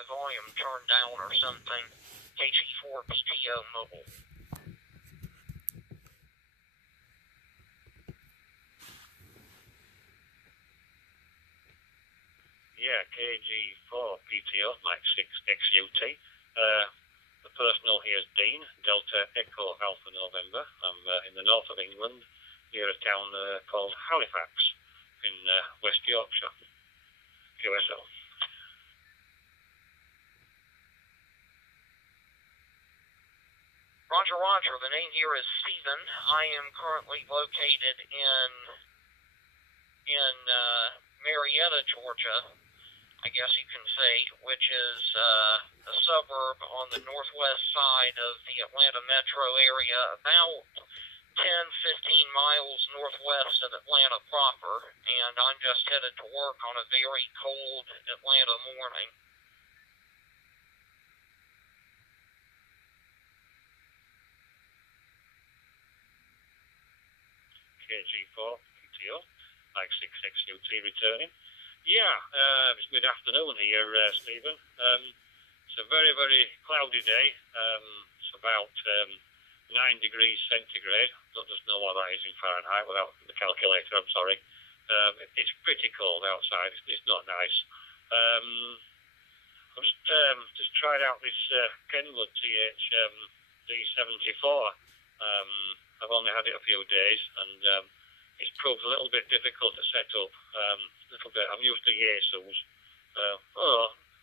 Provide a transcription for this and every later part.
my volume turned down or something. KG4PTO mobile. Yeah, KG4PTO, Mike 6XUT. The personal here is Dean, Delta Echo Alpha November. I'm in the north of England, near a town called Halifax in West Yorkshire. QSL. Roger, Roger. The name here is Stephen. I am currently located in Marietta, Georgia, I guess you can say, which is a suburb on the northwest side of the Atlanta metro area, about 10-15 miles northwest of Atlanta proper, and I'm just headed to work on a very cold Atlanta morning. KG4 PTO, like 6XUT returning. Yeah, it's mid-afternoon here, Stephen. It's a very, very cloudy day. It's about 9 degrees centigrade. Don't just know what that is in Fahrenheit without the calculator, I'm sorry. It's pretty cold outside. It's not nice. I've just tried out this Kenwood TH D74. I've only had it a few days, and it's proved a little bit difficult to set up. I'm used to Yaesus.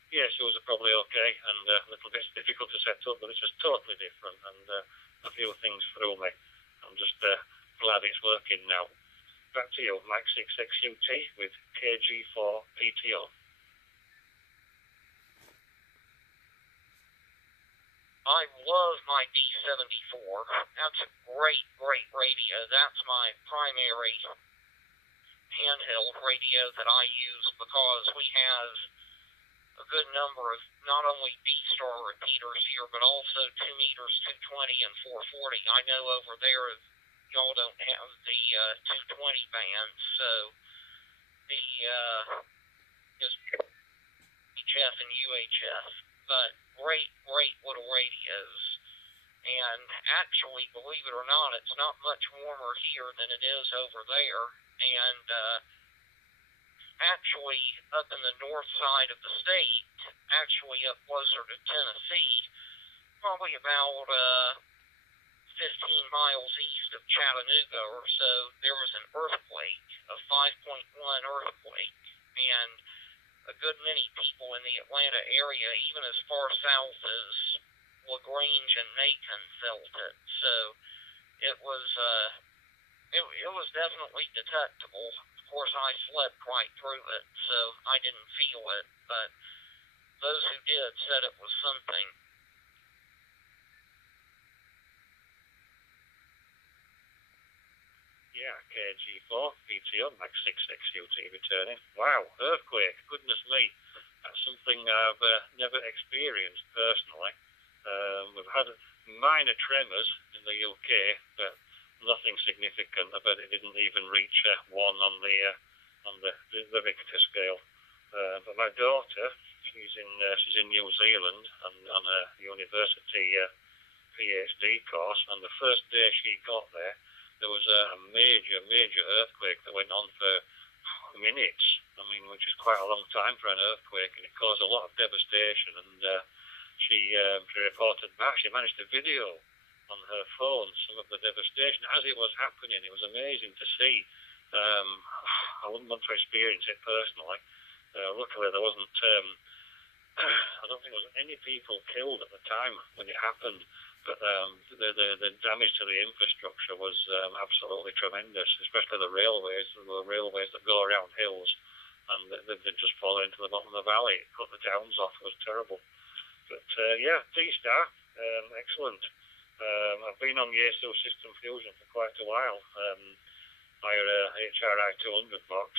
Yaesus are probably okay, and a little bit difficult to set up, but it's just totally different, and a few things threw me. I'm just glad it's working now. Back to you, Mike 6XUT with KG4 PTO. I love my D74. That's a great, great radio. That's my primary handheld radio that I use because we have a good number of not only D-Star repeaters here, but also 2 meters, 220, and 440. I know over there y'all don't have the 220 band, so the just HF and UHF. But great, great little radios. And actually, believe it or not, it's not much warmer here than it is over there. And actually, up in the north side of the state, actually up closer to Tennessee, probably about 15 miles east of Chattanooga or so, there was an earthquake, a 5.1 earthquake. And a good many people in the Atlanta area, even as far south as LaGrange and Macon, felt it. So it was definitely detectable. Of course, I slept right through it, so I didn't feel it. But those who did said it was something. Yeah, KG4 PTO, Max 6XUT returning. Wow, earthquake, goodness me. That's something I've never experienced personally. We've had minor tremors in the UK, but nothing significant. I bet it didn't even reach 1 on the Richter scale. But my daughter, she's in New Zealand and on a university PhD course, and the first day she got there was a major earthquake that went on for minutes. I mean, which is quite a long time for an earthquake, and it caused a lot of devastation. And she reported back. She managed to video on her phone some of the devastation as it was happening. It was amazing to see. I wouldn't want to experience it personally. Luckily, there wasn't. I don't think there was any people killed at the time when it happened. But the damage to the infrastructure was absolutely tremendous, especially the railways. There were railways that go around hills, and they just fall into the bottom of the valley. It cut the towns off. It was terrible. But yeah, D-Star, excellent. I've been on Yaesu System Fusion for quite a while. Via HRI 200 box,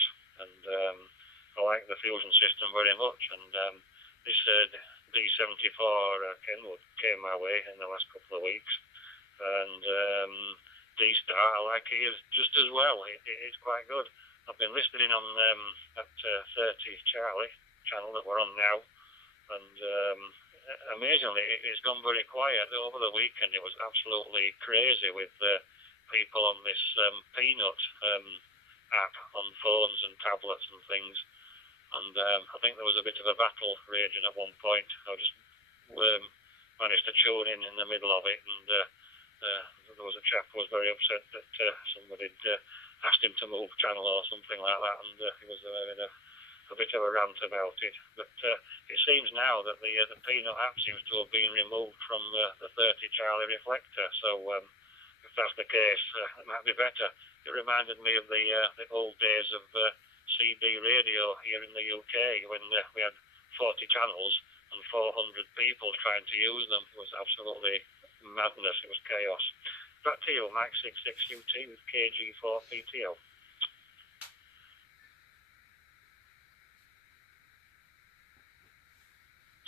and I like the Fusion system very much. And this D74 Kenwood came my way in the last couple of weeks, and D-Star I like it just as well. It's quite good. I've been listening on that 30 Charlie channel that we're on now, and amazingly, it's gone very quiet. Over the weekend, it was absolutely crazy with people on this Peanut app on phones and tablets and things. And I think there was a bit of a battle raging at one point. I just managed to tune in the middle of it, and there was a chap who was very upset that somebody had asked him to move channel or something like that, and he was in a bit of a rant about it. But it seems now that the Peanut app seems to have been removed from the 30 Charlie reflector, so if that's the case, it might be better. It reminded me of the old days of CB radio here in the UK when we had 40 channels and 400 people trying to use them. It was absolutely madness. It was chaos. Back to you, Mike 66UT with KG4PTO.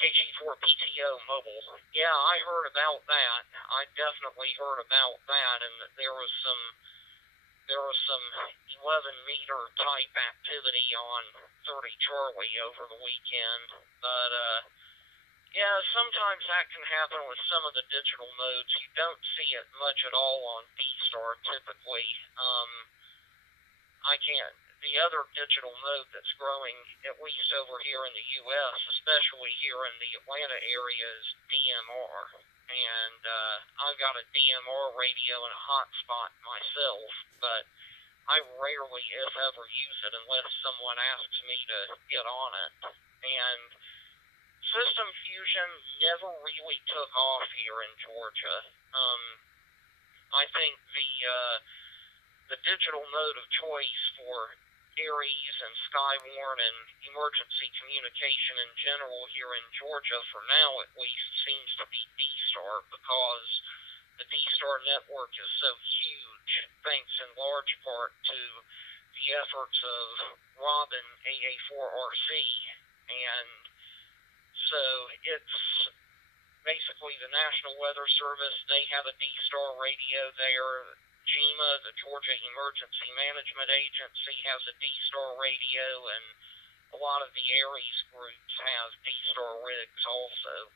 KG4PTO mobile. Yeah, I heard about that. I definitely heard about that, and there was some 11-meter type activity on 30 Charlie over the weekend. But yeah, sometimes that can happen with some of the digital modes. You don't see it much at all on D-Star typically. The other digital mode that's growing, at least over here in the U.S., especially here in the Atlanta area, is DMR. And I've got a DMR radio and a hotspot myself, but I rarely, if ever, use it unless someone asks me to get on it. And System Fusion never really took off here in Georgia. I think the digital mode of choice for Aries and Skywarn and emergency communication in general here in Georgia, for now at least, seems to be D-Star, because the D-Star network is so huge, thanks in large part to the efforts of Robin AA4RC. And so it's basically the National Weather Service. They have a D-Star radio there. GEMA, the Georgia Emergency Management Agency, has a D-Star radio, and a lot of the Aries groups have D-Star rigs also.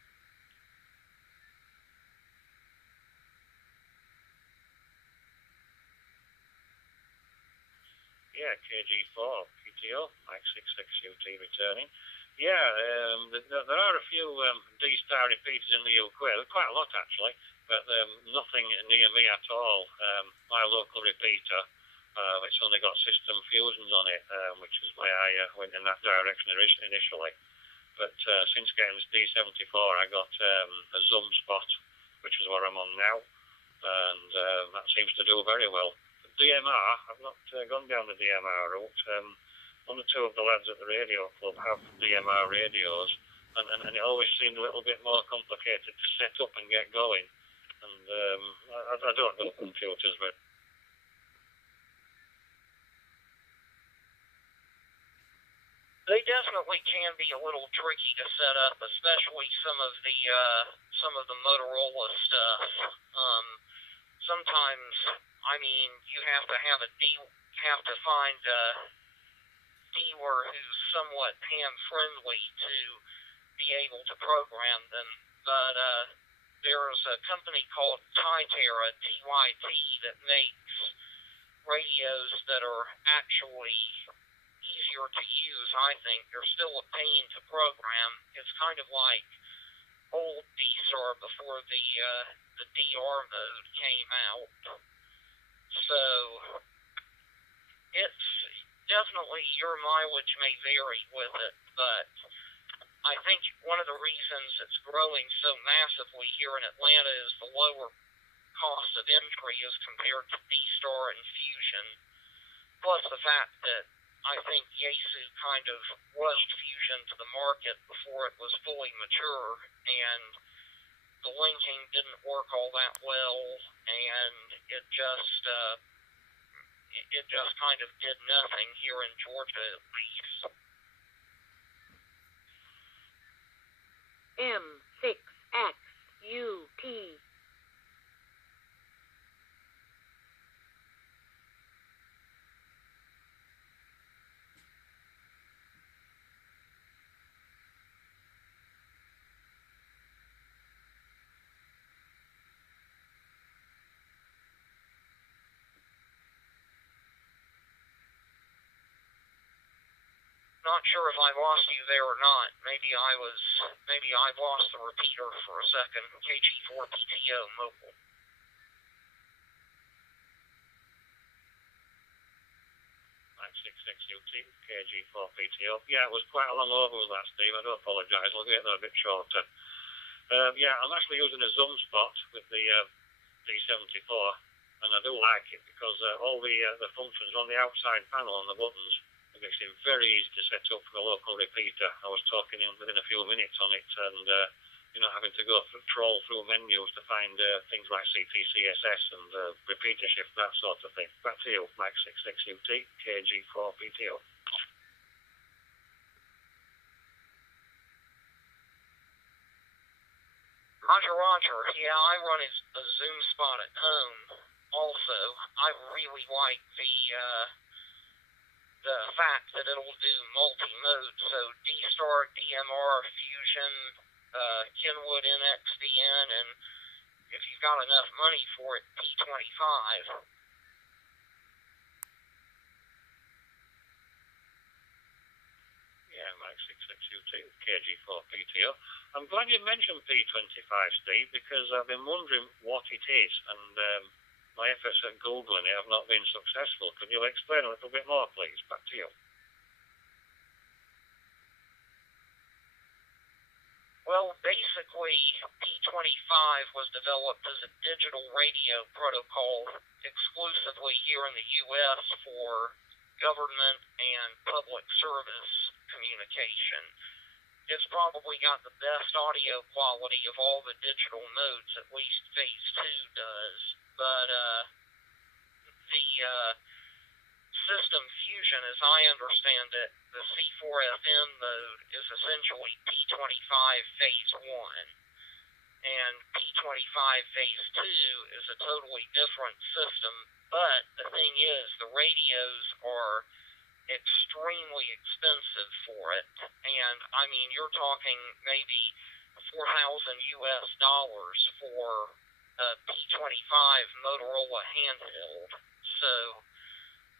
Yeah, KG4 PTO, Mike 66UT returning. Yeah, there are a few D-Star repeaters in the UK. There are quite a lot, actually, but nothing near me at all. My local repeater, it's only got System Fusions on it, which is why I went in that direction initially. But since getting this D74, I got a Zoom spot, which is what I'm on now, and that seems to do very well. DMR, I've not gone down the DMR route. One or two of the lads at the radio club have DMR radios, and it always seemed a little bit more complicated to set up and get going. And I don't know computers, but they definitely can be a little tricky to set up, especially some of the Motorola stuff. Sometimes, I mean, you have to find a dealer who's somewhat hand-friendly to be able to program them. But there's a company called Tytera, TYT, that makes radios that are actually easier to use, I think. They're still a pain to program. It's kind of like old D-Star before the DR mode came out. So it's definitely, your mileage may vary with it, but I think one of the reasons it's growing so massively here in Atlanta is the lower cost of entry as compared to D-Star and Fusion, plus the fact that I think Yaesu kind of rushed Fusion to the market before it was fully mature, and the linking didn't work all that well, and it just kind of did nothing here in Georgia, at least. M6XUT. Not sure if I lost you there or not. Maybe I lost the repeater for a second. KG4PTO mobile. Mike 66UT, KG4PTO. Yeah, it was quite a long over with that, Steve. I do apologise. I'll get that a bit shorter. Yeah, I'm actually using a zoom spot with the D74, and I do like it because all the functions on the outside panel on the buttons, it makes it very easy to set up for a local repeater. I was talking within a few minutes on it, and having to go troll through menus to find things like CTCSS and repeater shift, that sort of thing. Back to you, Mike 66UT, KG4PTO. Roger. Yeah, I run a zoom spot at home also. I really like the fact that it'll do multi-mode, so D-Star, DMR, Fusion, Kenwood NXDN, and if you've got enough money for it, P25. Yeah, Mike 66UT, KG4PTO. I'm glad you mentioned P25, Steve, because I've been wondering what it is, and my efforts at Googling it have not been successful. Could you explain a little bit more, please? Back to you. Well, basically, P25 was developed as a digital radio protocol exclusively here in the U.S. for government and public service communication. It's probably got the best audio quality of all the digital modes, at least Phase 2 does. But the system fusion, as I understand it, the C4FM mode is essentially P25 Phase 1. And P25 Phase 2 is a totally different system. But the thing is, the radios are extremely expensive for it, and I mean, you're talking maybe $4,000 for a P25 Motorola handheld. So,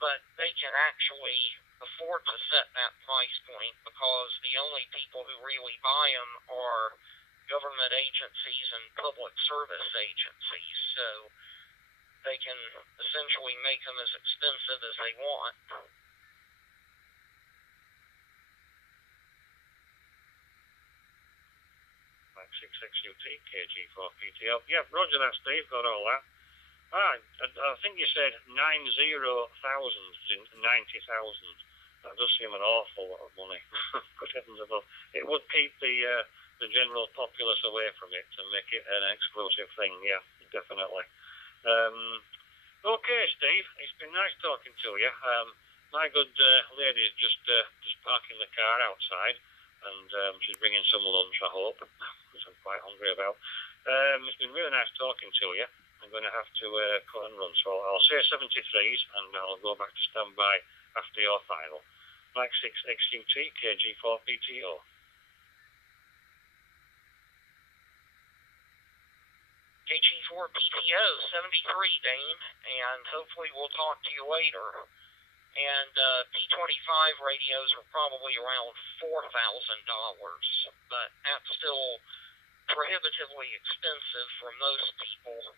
but they can actually afford to set that price point because the only people who really buy them are government agencies and public service agencies. So they can essentially make them as expensive as they want. Mike 66UT, KG4PTO. Yeah, roger that, Steve. Got all that. I think you said 90,000 in 90,000. That does seem an awful lot of money. Good heavens above. It would keep the general populace away from it and make it an exclusive thing. Yeah, definitely. Okay, Steve. It's been nice talking to you. My good lady is just parking the car outside, and she's bringing some lunch, I hope, which I'm quite hungry about. It's been really nice talking to you. I'm going to have to cut and run, so I'll say 73s, and I'll go back to standby after your final. Mike 6XUT, KG4PTO. KG4PTO, 73, Dane, and hopefully we'll talk to you later. And P25 radios are probably around $4,000, but that's still prohibitively expensive for most people.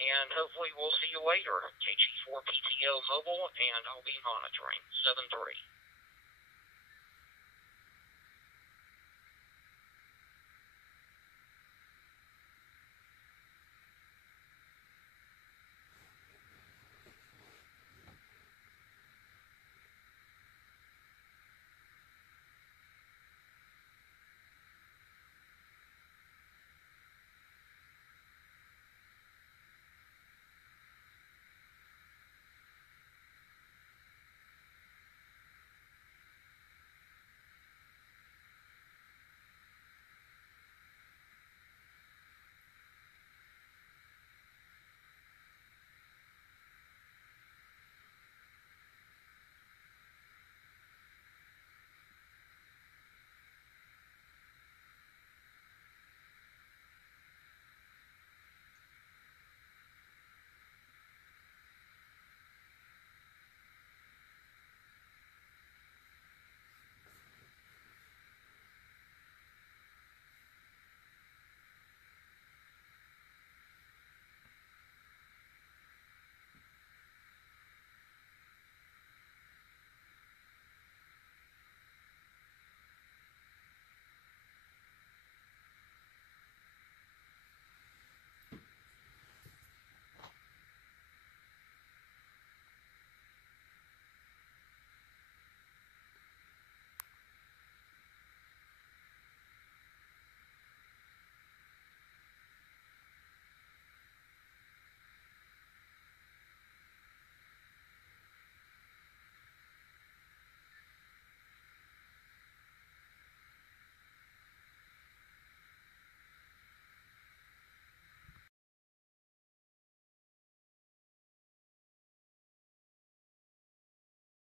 And hopefully we'll see you later. KG4PTO Mobile, and I'll be monitoring. 73.